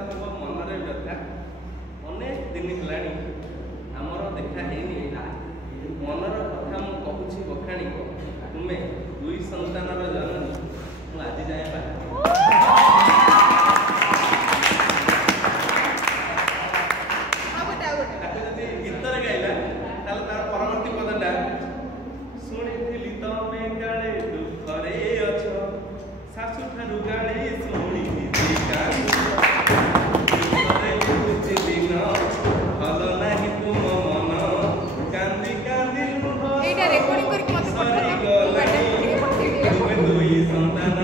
तो हम मनरे व्यथा अनेक दिन है आमर देखा है मनर कथा मुझे कहूँ बखाणी तुम्हें दुई संतानर जननी मुझे आज जाए गीतर गाइला तार परवर्ती पदटा शुणी तमें काले दुखरे अछ शाशु ठारू गाली शुणी दिन भल नहीं तुम मन कांदी कांदी तुम्हें दुई संतान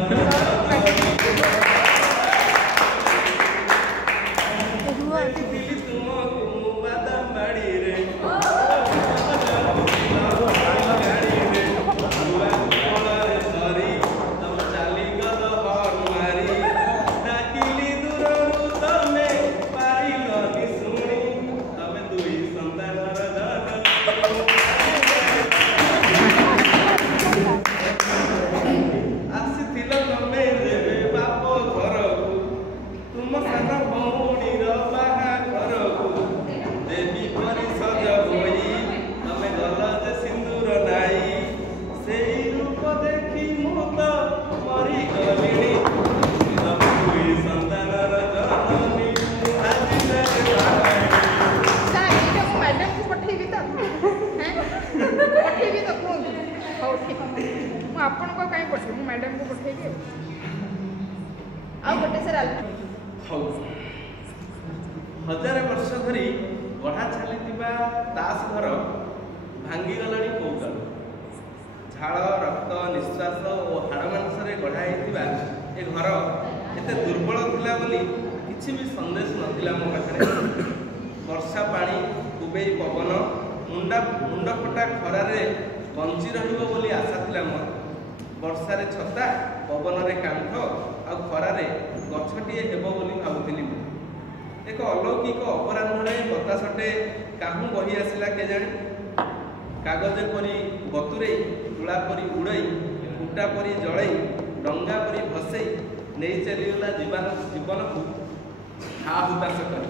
मैडम को पठेबी आ गोटे सर हजार वर्ष धरी गढ़ा चली दास घर भांगीगला कौकाल झाड़ रक्त निश्वास और हाड़ मांसरे गढ़ा ए घर एत दुर्बल थिला बोली किसी भी संदेश नथिला मो पाखरे वर्षा पानी कुबे पवन मुंड फटा खरारे बंची रहिबो बोली आशा थिला मोर वर्षारे छता पवन रे कांठ आ खरारे गछटिए हेबो बोली भाबुथिली एक अलौकिक अपराह्न बतासटे काहू बही आसला के जाने कागज परी बतुरे तुला परी उड़ई फुटा परी जड़ई डंगा परी भसई नहीं चलीगला जीवन को हा हुताश कर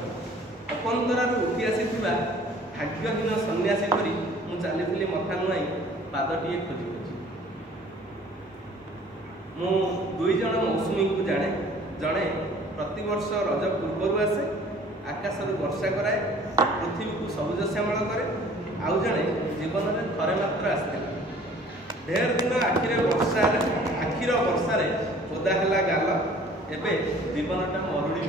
अपंतरारू उठी आसी भाग्यहीन सन्यासी करी मु चली मथा नुआई पादटीए खोजी खोजी मु दुई जन मौसुमी को जाने जड़े प्रतिवर्ष रज पूर्वर आसे आकाश वर्षा कराए पृथ्वी को सबुज श्यामल करे आउ जड़े जीवन में थरे मात्र आसते ढेर दिन आखिर वर्षा ओदा है गाल एवं जीवनटा मरुड़ी